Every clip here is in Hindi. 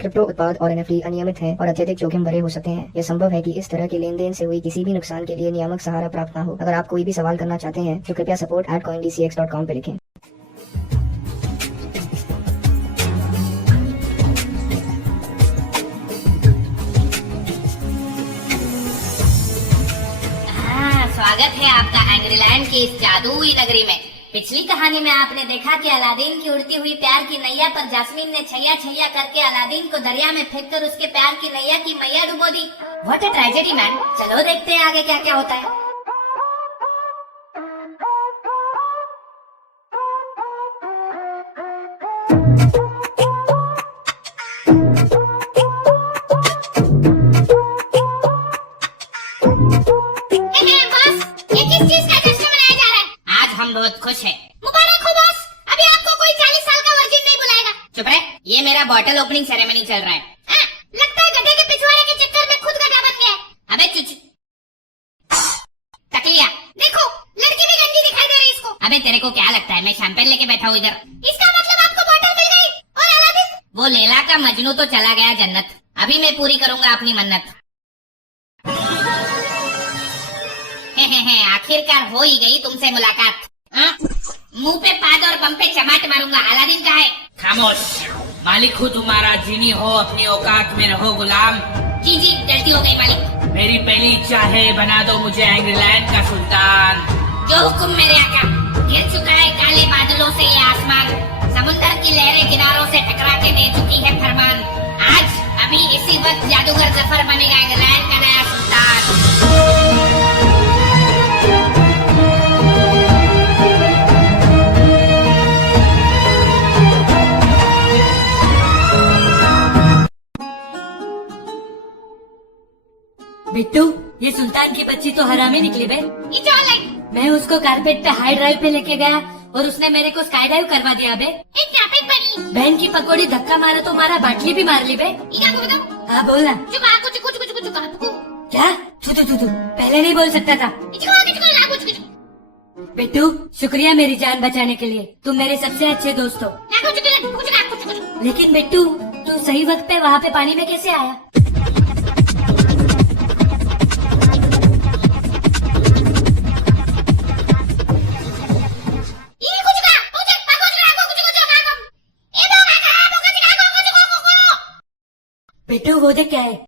क्रिप्टो उत्पाद और एनएफटी अनियमित हैं और अत्यधिक जोखिम भरे हो सकते हैं। यह संभव है कि इस तरह के लेन देन से हुई किसी भी नुकसान के लिए नियामक सहारा प्राप्त ना हो। अगर आप कोई भी सवाल करना चाहते हैं तो कृपया support@coindcx.com पे लिखें। स्वागत है आपका एंग्रीलैंड की इस जादुई नगरी में। पिछली कहानी में आपने देखा कि अलादीन की उड़ती हुई प्यार की नैया पर जास्मीन ने छैया छैया करके अलादीन को दरिया में फेंककर उसके प्यार की नैया की मैया डुबो दी। What a tragedy man. चलो देखते हैं आगे क्या क्या होता है। हम बहुत खुश हैं। मुबारक हो बॉस। अभी आपको कोई 40 साल का वर्जिन नहीं बुलाएगा। चुप रहे, ये मेरा बॉटल ओपनिंग सेरेमनी चल रहा है। लगता है गधे के पिछवाड़े के चक्कर में खुद गधा बन गया। अबे चुच तकलिया, देखो लड़की भी गंदी दिखाई दे रही है इसको। अबे तेरे को क्या लगता है मैं शैंपेन लेके बैठा हूँ इधर? इसका मतलब आपको बॉटल मिल गई। और अलादीन? वो लैला का मजनू तो चला गया जन्नत। अभी मैं पूरी करूंगा अपनी मन्नत। आखिरकार हो ही गई तुमसे मुलाकात। मुंह पे पाद और बम पे चमाट मारूंगा। अलादीन कहाँ है? खामोश, मालिक हूँ तुम्हारा, जीनी हो अपनी औकात में रहो गुलाम। जी जी गलती हो गई मालिक। मेरी पहली इच्छा है बना दो मुझे एंग्रीलैंड का सुल्तान। जो हुक्म मेरे आका। घिर चुका है काले बादलों से ये आसमान, समुद्र की लहरें किनारों से टकरा के दे चुकी है फरमान। आज अभी इसी वक्त जादूगर जफर बनेगा एंग्रीलैंड का नया सुल्तान। बिट्टू, ये सुल्तान की बच्ची तो हरामी निकली बे। मैं उसको कारपेट पे हाई ड्राइव पे लेके गया और उसने मेरे को स्काई डाइव करवा दिया बे। बहन की पकौड़ी धक्का मारा तो मारा, बाटली भी मार ली बे। हाँ बोलना। क्या? तू पहले नहीं बोल सकता था। बिट्टू, शुक्रिया मेरी जान बचाने के लिए। तुम मेरे सबसे अच्छे दोस्त हो। लेकिन बिट्टू, तू सही वक्त पे वहाँ पे पानी में कैसे आया? बिट्टू वो देख क्या है?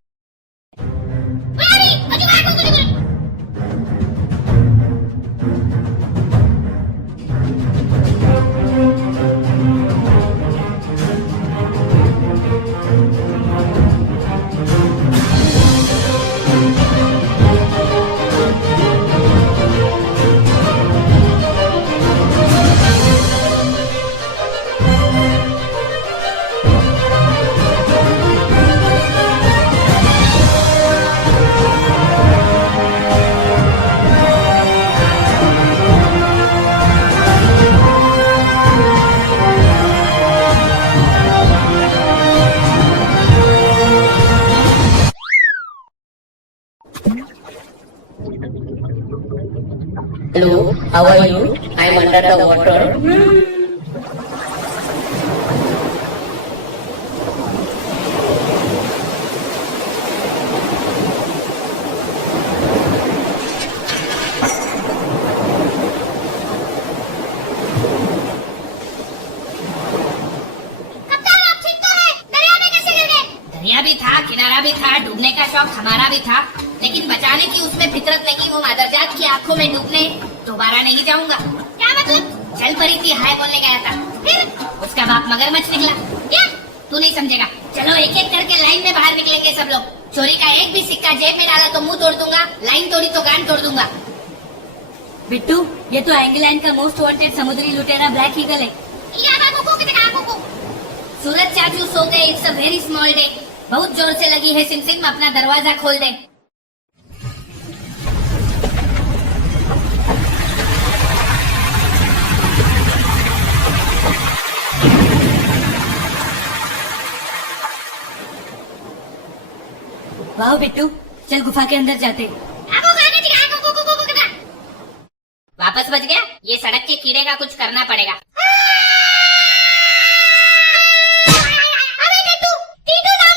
Hello, how are you? I'm under the water. दरिया भी था, किनारा भी था, डूबने का शौक हमारा भी था, लेकिन बचाने की उसमें फितरत नहीं। वो मादरजात की आंखों में डूबने दोबारा नहीं जाऊंगा। क्या मतलब? चल पड़ी थी, हाय बोलने गया था, फिर उसका बाप मगरमच्छ निकला। क्या? तू नहीं समझेगा। चलो एक एक करके लाइन में बाहर निकलेंगे सब लोग। चोरी का एक भी सिक्का जेब में डाला तो मुंह तोड़ दूंगा, लाइन तोड़ी तो कान तोड़ दूंगा। बिट्टू, ये तो एंग्लैंड का मोस्ट वांटेड समुद्री लुटेरा ब्लैक ईगल है। सूरज चाचू सो गए। It's a very small day. बहुत जोर से लगी है सिमसिम, अपना दरवाजा खोल दे। वाह बिट्टू, चल गुफा के अंदर जाते। वापस बच गया। ये सड़क के कीड़े का कुछ करना पड़ेगा। अबे टीटू, टीटू ना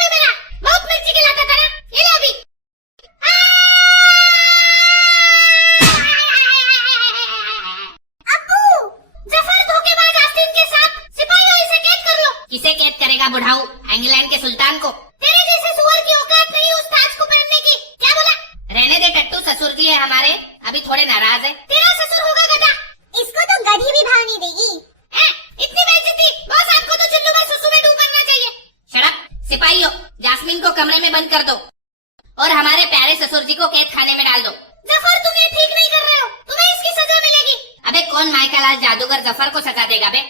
इंग्लैंड के सुल्तान को। तेरे जैसे सुअर की औकात नहीं उस ताज को पहनने की। क्या बोला? रहने दे टट्टू, ससुर जी है हमारे, अभी थोड़े नाराज है। तेरा ससुर होगा गधा। इसको तो गधी भी भाव नहीं देगी। इतनी बेइज्जती। बॉस आपको तो चुल्लू में सुसु में डूब मरना चाहिए। शराब। सिपाहियों, जास्मीन को कमरे में बंद कर दो और हमारे प्यारे ससुर जी को कैद खाने में डाल दो। जफर, तुम ये ठीक नहीं कर रहे हो, तुम्हें इसकी सजा मिलेगी। अबे कौन माइकल आज जादूगर जफर को सजा देगा बे?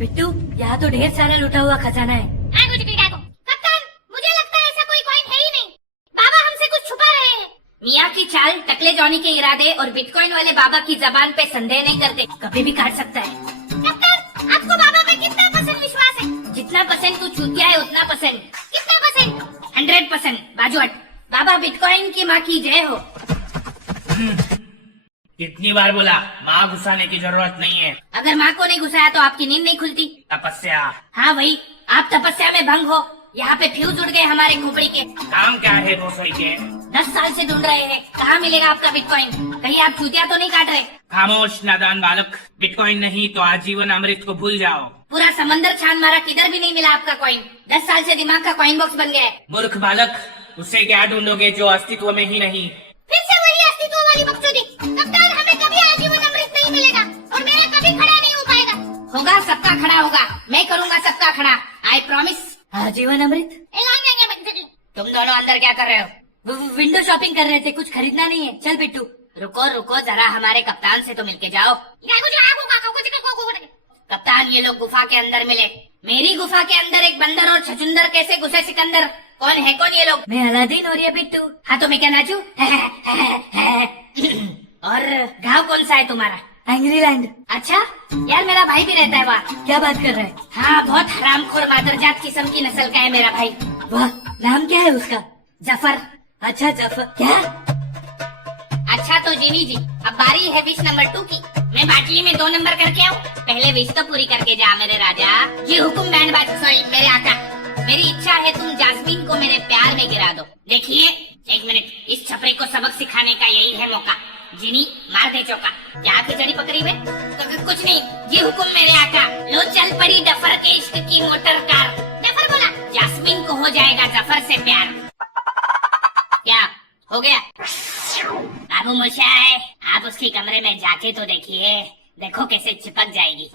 बिट्टू, यहाँ तो ढेर सारा लुटा हुआ खजाना है। कप्तान, मुझे लगता है ऐसा कोई कॉइन है ही नहीं। बाबा हमसे कुछ छुपा रहे हैं। मियाँ की चाल, टकले जॉनी के इरादे और बिटकॉइन वाले बाबा की जबान पे संदेह नहीं करते, कभी भी काट सकता है। कप्तान, आपको बाबा पे कितना % विश्वास है? जितना % तू चूतिया है उतना %। कितना %? 100%। बाजू हट। बाबा बिटकॉइन की माँ की जय हो। कितनी बार बोला, माँ घुसाने की जरूरत नहीं है। अगर माँ को नहीं घुसाया तो आपकी नींद नहीं खुलती। तपस्या। हाँ वही, आप तपस्या में भंग हो। यहाँ पे फ्यूज उड़ गए हमारे खोपड़ी के। काम क्या है रसोई के? 10 साल से ढूंढ रहे हैं, कहाँ मिलेगा आपका बिटकॉइन? कहीं आप चूतिया तो नहीं काट रहे? खामोश नादान बालक, बिटकॉइन नहीं तो आजीवन अमृत को भूल जाओ। पूरा समंदर छान मारा, किधर भी नहीं मिला आपका कॉइन। 10 साल से दिमाग का कॉइन बॉक्स बन गया है। मूर्ख बालक, उससे क्या ढूंढोगे जो अस्तित्व में ही नहीं? फिर से वही अस्तित्व वाली बकचोदी। कप्तान, हमें कभी आजीवन अमृत नहीं मिलेगा और मेरा कभी खड़ा नहीं हो पाएगा। होगा, सबका खड़ा होगा। मैं करूँगा सबका खड़ा, आई प्रॉमिस। आजीवन अमृत। तुम दोनों अंदर क्या कर रहे हो? विंडो शॉपिंग कर रहे थे, कुछ खरीदना नहीं है। चल बिट्टू। रुको रुको जरा, हमारे कप्तान से तो मिलके जाओ। कप्तान, ये लोग गुफा के अंदर मिले। मेरी गुफा के अंदर एक बंदर और छचुंदर कैसे घुसे सिकंदर? कौन है कौन ये लोग? मैं अलादीन और ये बिट्टू। हाँ तो मैं क्या नाचू? और गाँव कौन सा है तुम्हारा? एंग्रीलैंड। अच्छा यार, मेरा भाई भी रहता है वहाँ। क्या बात कर रहा है? हाँ, बहुत हरामखोर मादरजात किस्म की नस्ल का है मेरा भाई। वाह, नाम क्या है उसका? जफर। अच्छा जफर। क्या? अच्छा तो जीनी जी, अब बारी है विश नंबर 2 की। मैं बाटली में 2 नंबर करके आऊँ? पहले विश तो पूरी करके जा मेरे राजा। जी हुकुम बैंड बाज, सॉरी मेरे आका। मेरी इच्छा है तुम जास्मीन को मेरे प्यार में गिरा दो। देखिए, 1 मिनट, इस छपरे को सबक सिखाने का यही है मौका। जीनी, मार दे चौका। क्या खिचड़ी पकड़ी में? कुछ नहीं, जी हुकुम मेरे आका। लो चल पड़ी डफर के इश्क की मोटर कार। डफर बोला, जास्मीन को हो जाएगा जफर से प्यार। क्या हो गया? बाबू मोशाय, आप उसके कमरे में जाके तो देखिए, देखो कैसे चिपक जाएगी।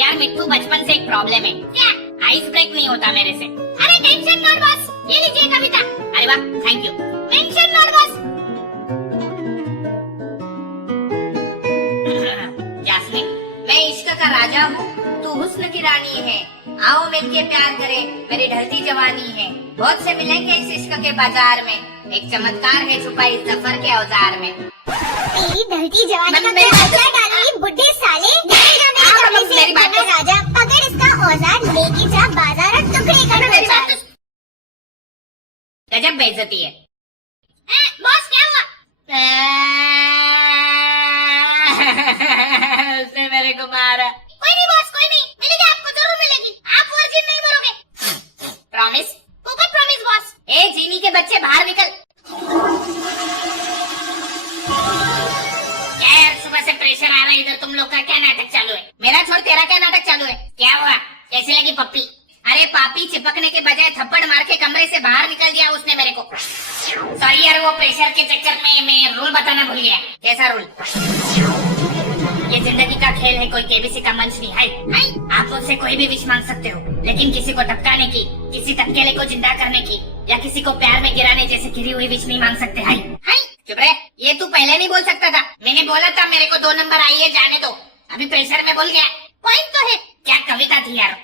यार मिट्टू, बचपन से एक प्रॉब्लम है। क्या? आइस ब्रेक नहीं होता मेरे से। अरे टेंशन नॉट बॉस, ये लीजिए कविता। अरे वाह, thank you. Tension not boss. Jasmine, मैं इश्क का राजा हूँ, तू हुस्न की रानी है। आओ मिलके प्यार करें, मेरी ढलती जवानी है। बहुत से मिलेंगे इस इश्क के बाजार में, एक चमत्कार है छुपा इस जफर के औजार में। तेरी ढलती जवानी का मेरी क्या औजार डाली बुड्ढे साले। मेरी बात तो- राजा, पकड़ इसका औजार, लेके जा बाजार और टुकड़े कर मेरी बात तो- गजब बेइज्जती है। बॉस क्या हुआ? उसने मेरे को मारा। कोई नहीं बॉस, कोई नहीं, मिलेगी आपको, जरूर मिलेगी। आप वर्जिन नहीं मरोगे। प्रॉमिस? ऊपर प्रॉमिस बॉस। ए जीनी के बच्चे, बाहर निकल। क्या यार, सुबह से प्रेशर आ रहा है इधर। तुम लोग का क्या नाटक चालू है? मेरा छोड़, तेरा क्या नाटक चालू है? क्या हुआ? कैसी लगी पप्पी? अरे पापी, चिपकने के बजाय थप्पड़ मार के कमरे से बाहर निकल दिया उसने मेरे को। सॉरी यार, वो प्रेशर के चक्कर में मैं रूल बताना भूल गया। कैसा रूल? ये जिंदगी का खेल है, कोई केबीसी का मंच नहीं है। आप मुझसे कोई भी विश मांग सकते हो, लेकिन किसी को टपकाने की, किसी टपकेले को जिंदा करने की या किसी को प्यार में गिराने जैसे गिरी हुई विश नहीं मांग सकते। हाय चुप रहे, ये तू पहले नहीं बोल सकता था। मैंने बोला था मेरे को 2 नंबर आई है, जाने दो। अभी प्रेशर में बोल गया। पॉइंट तो है। क्या कविता थी यार?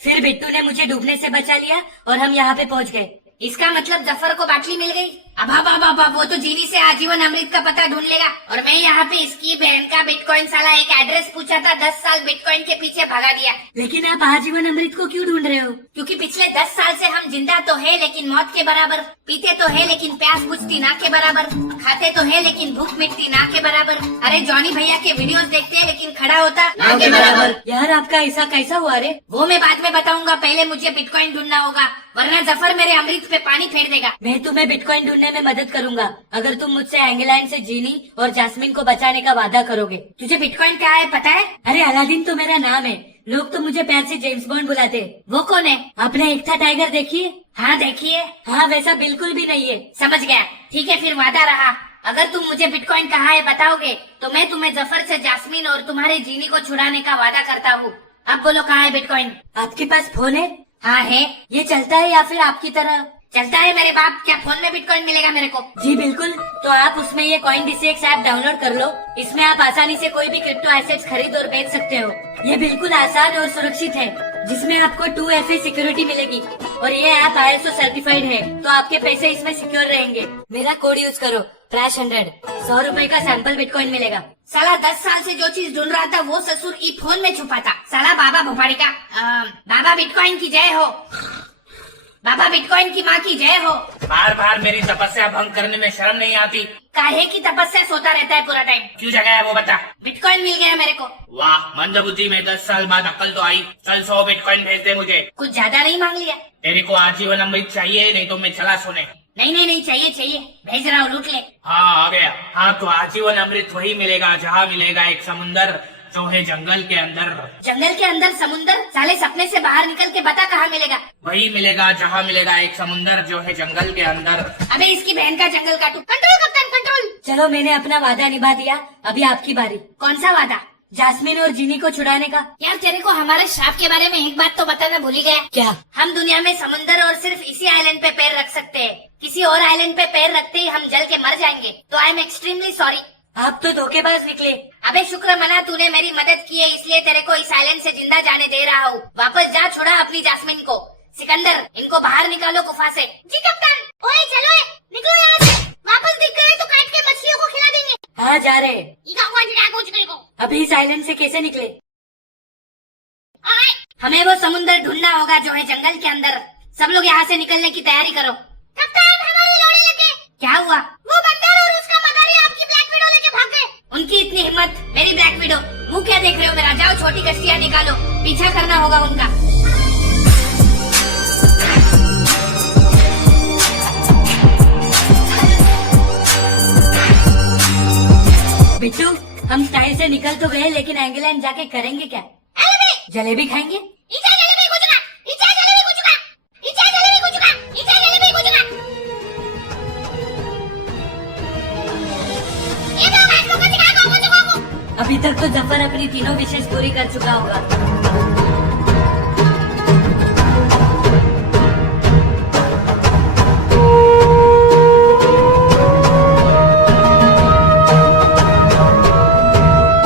फिर बिट्टू ने मुझे डूबने से बचा लिया और हम यहाँ पे पहुँच गए। इसका मतलब जफर को बाटली मिल गई। अब वो तो जीनी से आजीवन अमृत का पता ढूंढ लेगा। और मैं यहाँ पे इसकी बहन का बिटकॉइन साला एक एड्रेस पूछा था, 10 साल बिटकॉइन के पीछे भगा दिया। लेकिन आप आजीवन अमृत को क्यों ढूंढ रहे हो? क्योंकि पिछले 10 साल से हम जिंदा तो है लेकिन मौत के बराबर, पीते तो है लेकिन प्यास बुझती ना के बराबर, खाते तो है लेकिन भूख मिटती ना के बराबर। अरे जॉनी भैया के वीडियोस देखते हैं लेकिन खड़ा होता ना के बराबर। यार आपका ऐसा कैसा हुआ रे? वो मैं बाद में बताऊंगा, पहले मुझे बिटकॉइन ढूंढना होगा। वरना जफर मेरे अमृत पे पानी फेर देगा। मैं तुम्हें बिटकॉइन ढूंढने में मदद करूंगा अगर तुम मुझसे एंगेलाइन से जीनी और जास्मिन को बचाने का वादा करोगे। तुझे बिटकॉइन क्या है पता है? अरे अलादीन तो मेरा नाम है, लोग तो मुझे प्यार से जेम्स बॉन्ड बुलाते। वो कौन है? आपने एक था टाइगर देखिए? हाँ देखिए। हाँ वैसा बिल्कुल भी नहीं है। समझ गया। ठीक है फिर वादा रहा, अगर तुम मुझे बिटकॉइन कहाँ है बताओगे तो मैं तुम्हें जफर से जास्मिन और तुम्हारे जीनी को छुड़ाने का वादा करता हूँ। अब बोलो कहाँ है बिटकॉइन? आपके पास फोन है? हाँ है। ये चलता है या फिर आपकी तरह? चलता है मेरे बाप। क्या फोन में बिटकॉइन मिलेगा मेरे को? जी बिल्कुल। तो आप उसमें ये CoinDCX ऐप डाउनलोड कर लो। इसमें आप आसानी से कोई भी क्रिप्टो एसेट्स खरीद और बेच सकते हो। ये बिल्कुल आसान और सुरक्षित है, जिसमें आपको 2FA सिक्योरिटी मिलेगी और ये ऐप ISO सर्टिफाइड है, तो आपके पैसे इसमें सिक्योर रहेंगे। मेरा कोड यूज करो Trash100, 100 रुपए का सैंपल बिटकॉइन मिलेगा। साला 10 साल से जो चीज ढूंढ रहा था वो ससुर ई फोन में छुपा था। साला बाबा भोपाड़ी का। बाबा बिटकॉइन की जय हो। बाबा बिटकॉइन की माँ की जय हो। बार बार मेरी तपस्या भंग करने में शर्म नहीं आती? काहे की तपस्या सोता रहता है पूरा टाइम? क्यों जगह है वो बता। बिटकॉइन मिल गया मेरे को। वाह मंदबुद्धि में 10 साल बाद अकल तो आई। चल 100 बिटकॉइन भेज दे मुझे। कुछ ज्यादा नहीं मांग लिया? तेरे को आजीवन अमृत चाहिए, नहीं तो मैं चला सुने। नहीं चाहिए चाहिए, भेज रहा हूँ, लूट ले। हाँ आ गया। हाँ तो आजीवन अमृत वही मिलेगा जहाँ मिलेगा एक समुंदर जो है जंगल के अंदर। जंगल के अंदर समुंदर? साले सपने से बाहर निकल के बता कहाँ मिलेगा? वही मिलेगा जहाँ मिलेगा एक समुंदर जो है जंगल के अंदर। अबे इसकी बहन का जंगल काटू। कंट्रोल कप्तान कंट्रोल। चलो मैंने अपना वादा निभा दिया, अभी आपकी बारी। कौन सा वादा? जास्मिन और जीनी को छुड़ाने का। यार तेरे को हमारे श्राप के बारे में एक बात तो बताना भूल ही गया। क्या? हम दुनिया में समुंदर और सिर्फ इसी आइलैंड पे पैर रख सकते हैं। किसी और आइलैंड पे पैर रखते ही हम जल के मर जाएंगे। तो आई एम एक्सट्रीमली सॉरी। आप तो धोखेबाज निकले। अबे शुक्र मना तूने मेरी मदद की है, इसलिए तेरे को इस आइलैंड से जिंदा जाने दे रहा हूँ। वापस जा, छोड़ा अपनी जास्मिन को। सिकंदर इनको बाहर निकालो गुफा से। जी कप्तान। ओए चलो निकलो यहाँ से। वापस दिख गए तो काट के मछलियों को खिला देंगे। हाँ जा रहे। को अभी इस आइलैंड से कैसे निकले? हमें वो समुंदर ढूंढना होगा जो है जंगल के अंदर। सब लोग यहाँ से निकलने की तैयारी करो। कप्तान हमारे लोड़े लगे। क्या हुआ? वो बंदर और उसका मदारी आपकी ब्लैक विडो लेके भाग गए। उनकी इतनी हिम्मत? मेरी ब्लैक विडो? मुंह क्या देख रहे हो मेरा? जाओ छोटी कश्तियाँ निकालो, पीछा करना होगा उनका। बिट्टू हम स्टाइल से निकल तो गए, लेकिन एंगलैंड जाके करेंगे क्या? जलेबी खाएंगे? अभी तक तो जफर अपनी तीनों विशेष पूरी कर चुका होगा।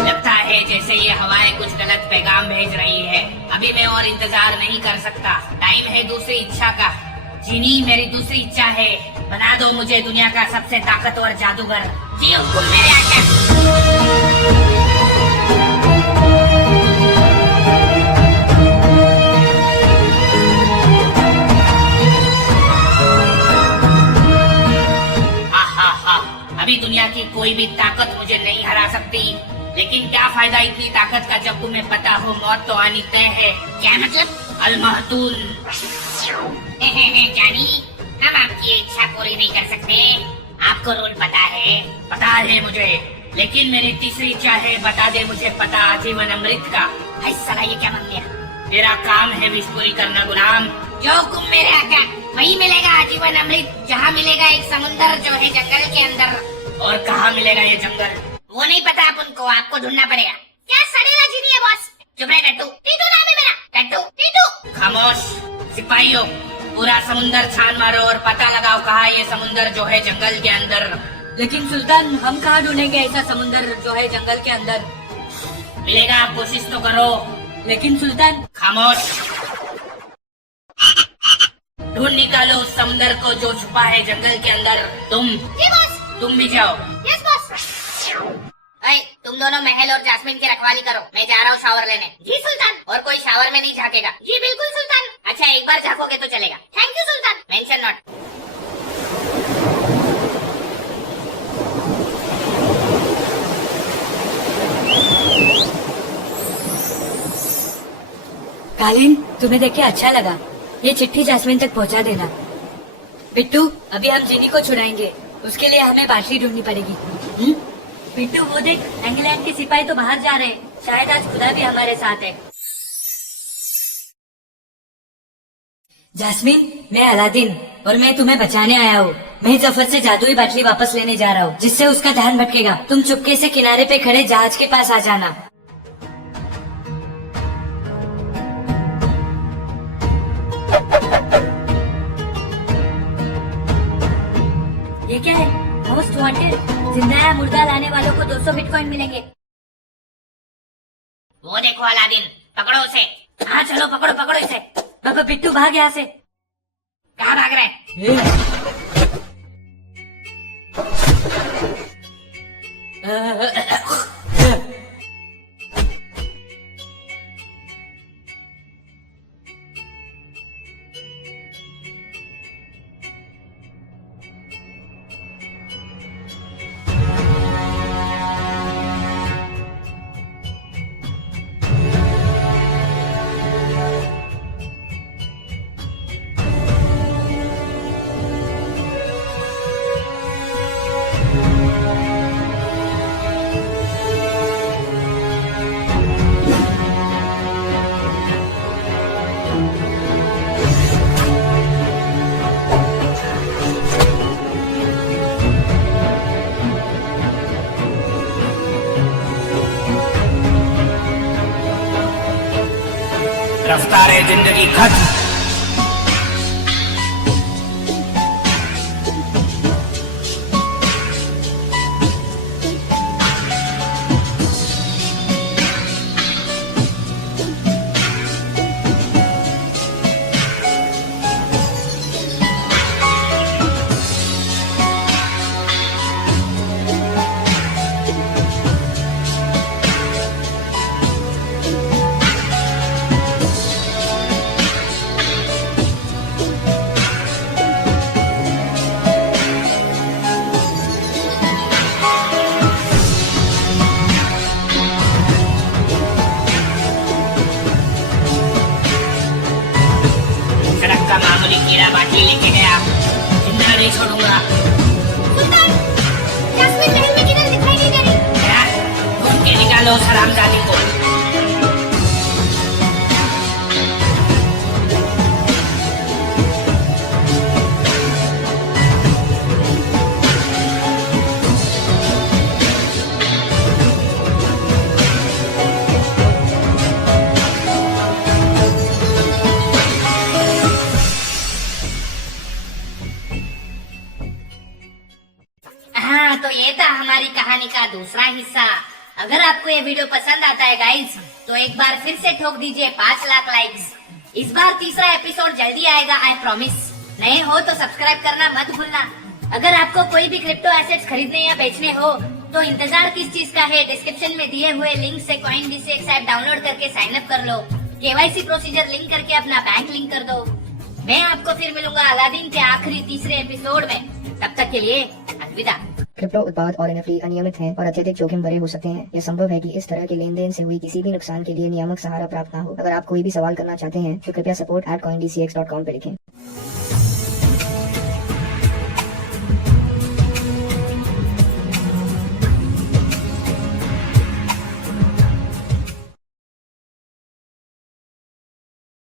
लगता है जैसे ये हवाएं कुछ गलत पैगाम भेज रही है। अभी मैं और इंतजार नहीं कर सकता। टाइम है दूसरी इच्छा का। जीनी मेरी दूसरी इच्छा है, बना दो मुझे दुनिया का सबसे ताकतवर जादूगर। जी हुकुम मेरे आका। अभी दुनिया की कोई भी ताकत मुझे नहीं हरा सकती। लेकिन क्या फायदा इतनी ताकत का जब तुम्हें पता हो मौत तो आनी तय है। क्या मतलब? अल-महतूल। जानी हम आपकी इच्छा पूरी नहीं कर सकते। आपको रूल पता है? पता है मुझे, लेकिन मेरी तीसरी इच्छा है, बता दे मुझे पता आजीवन अमृत का। भाई साला ये क्या मांग लिया? तेरा काम है विश पूरी करना गुलाम। जो हुकुम मेरे आका। वही मिलेगा आजीवन अमृत जहाँ मिलेगा एक समुंदर जो है जंगल के अंदर। और कहाँ मिलेगा ये जंगल? वो नहीं पता उनको, आपको ढूंढना पड़ेगा। क्या सड़ेला जीनी है बॉस? चुप रहे टट्टू। टीटू नाम है मेरा। टट्टू टीटू। खामोश सिपाहियों, पूरा समुंदर छान मारो और पता लगाओ कहाँ ये समुंदर जो है जंगल के अंदर। लेकिन सुल्तान हम कहाँ ढूंढेंगे ऐसा समुंदर जो है जंगल के अंदर? मिलेगा, कोशिश तो करो। लेकिन सुल्तान। खामोश। ढूंढ निकालो उस समुंदर को जो छुपा है जंगल के अंदर। तुम भी जाओ। Yes boss. तुम दोनों महल और जास्मिन की रखवाली करो, मैं जा रहा हूँ शावर लेने। जी सुल्तान। और कोई शावर में नहीं झाकेगा? जी बिल्कुल सुल्तान। अच्छा एक बार झाकोगे तो चलेगा। Thank you Sultan. Mention not. कालीन तुम्हें देख के अच्छा लगा। ये चिट्ठी जैस्मिन तक पहुंचा देना। बिट्टू, अभी हम जिनी को छुड़ाएंगे, उसके लिए हमें बाटली ढूंढनी पड़ेगी। बिट्टू, वो देख, इंग्लैंड के सिपाही तो बाहर जा रहे हैं, शायद आज खुदा भी हमारे साथ है। जैस्मिन, मैं अलादीन और मैं तुम्हें बचाने आया हूँ। मैं जफर से जादुई बाटली वापस लेने जा रहा हूँ, जिससे उसका ध्यान भटकेगा। तुम चुपके से किनारे पे खड़े जहाज के पास आ जाना। ये क्या है? मोस्ट वांटेड, जिंदा या मुर्दा लाने वालों को 200 बिटकॉइन मिलेंगे। वो देखो अलादीन, पकड़ो उसे। हाँ चलो, पकड़ो पकड़ो इसे। बाबा बिट्टू भाग यहाँ से। कहाँ भाग रहे? रफ्तार जिंदगी खत्म। का मामूली कीड़ा बाटली लेके गया, जिंदा नहीं छोड़ूंगा। जैस्मिन महल में किधर दिखाई नहीं दे रही। क्या? ढूंढ के निकालो उस हरामजादी को। हाँ, तो ये था हमारी कहानी का दूसरा हिस्सा। अगर आपको ये वीडियो पसंद आता है गाइज, तो एक बार फिर से ठोक दीजिए 5 लाख लाइक्स। इस बार तीसरा एपिसोड जल्दी आएगा, आई प्रॉमिस। नए हो तो सब्सक्राइब करना मत भूलना। अगर आपको कोई भी क्रिप्टो एसेट्स खरीदने या बेचने हो तो इंतजार किस चीज का है? डिस्क्रिप्शन में दिए हुए लिंक से CoinDCX ऐप डाउनलोड करके साइन अप कर लो। KYC प्रोसीजर लिंक करके अपना बैंक लिंक कर दो। मैं आपको फिर मिलूंगा अलादीन के आखिरी तीसरे एपिसोड में। तब तक के लिए अलविदा। क्रिप्टो उत्पाद और NFT अनियमित हैं और अत्यधिक जोखिम भरे हो सकते हैं। यह संभव है कि इस तरह के लेन देन से हुई किसी भी नुकसान के लिए नियामक सहारा प्राप्त न हो। अगर आप कोई भी सवाल करना चाहते हैं तो कृपया support@coindcx.com पे लिखें।